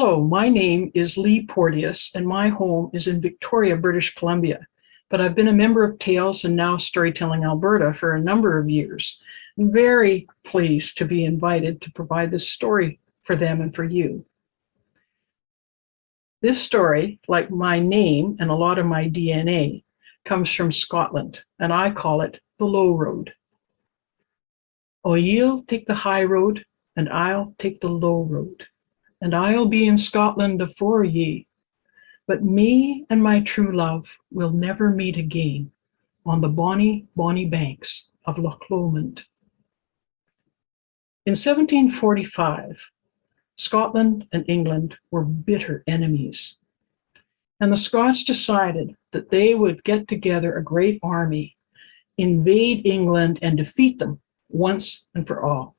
Hello, my name is Lee Porteous and my home is in Victoria, British Columbia, but I've been a member of TALES and now Storytelling Alberta for a number of years. I'm very pleased to be invited to provide this story for them and for you. This story, like my name and a lot of my DNA, comes from Scotland, and I call it the low road. Oh, ye'll take the high road, and I'll take the low road, and I'll be in Scotland afore ye. But me and my true love will never meet again on the bonny, bonny banks of Loch Lomond. In 1745, Scotland and England were bitter enemies, and the Scots decided that they would get together a great army, invade England, and defeat them once and for all.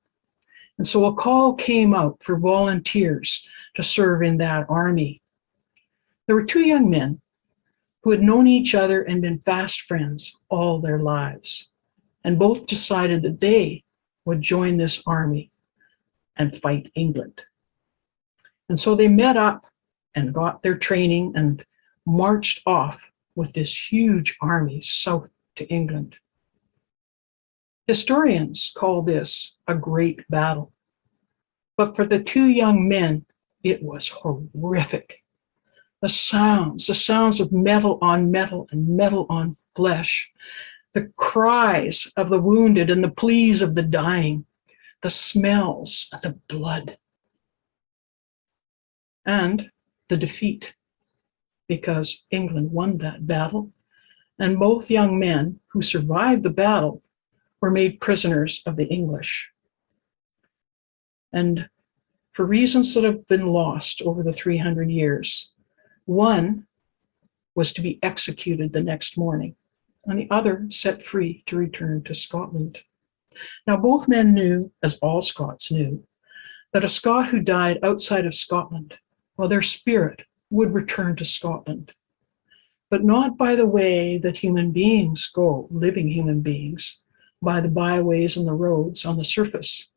And so a call came out for volunteers to serve in that army. There were two young men who had known each other and been fast friends all their lives, and both decided that they would join this army and fight England. And so they met up and got their training and marched off with this huge army south to England. Historians call this a great battle, but for the two young men, it was horrific. The sounds of metal on metal and metal on flesh, the cries of the wounded and the pleas of the dying, the smells of the blood, and the defeat, because England won that battle, and both young men who survived the battle were made prisoners of the English. And for reasons that have been lost over the 300 years, one was to be executed the next morning, and the other set free to return to Scotland. Now, both men knew, as all Scots knew, that a Scot who died outside of Scotland, well, their spirit would return to Scotland, but not by the way that human beings go, living human beings, by the byways and the roads on the surface.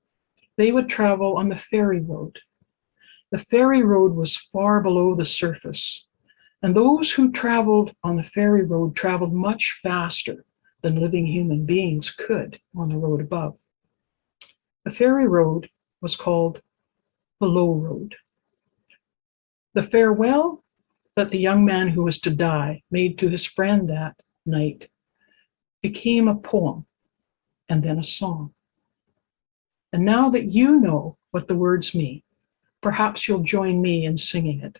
They would travel on the ferry road. The ferry road was far below the surface, and those who traveled on the ferry road traveled much faster than living human beings could on the road above. The ferry road was called the low road. The farewell that the young man who was to die made to his friend that night became a poem and then a song. And now that you know what the words mean, perhaps you'll join me in singing it.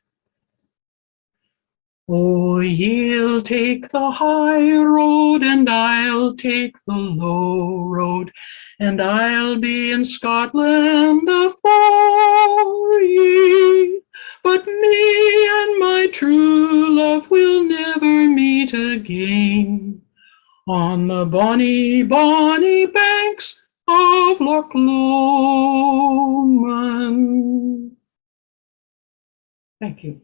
Oh, ye'll take the high road and I'll take the low road, and I'll be in Scotland afore ye. But me and my true love will never meet again on the bonny, bonny banks of Loch Lomond. Thank you.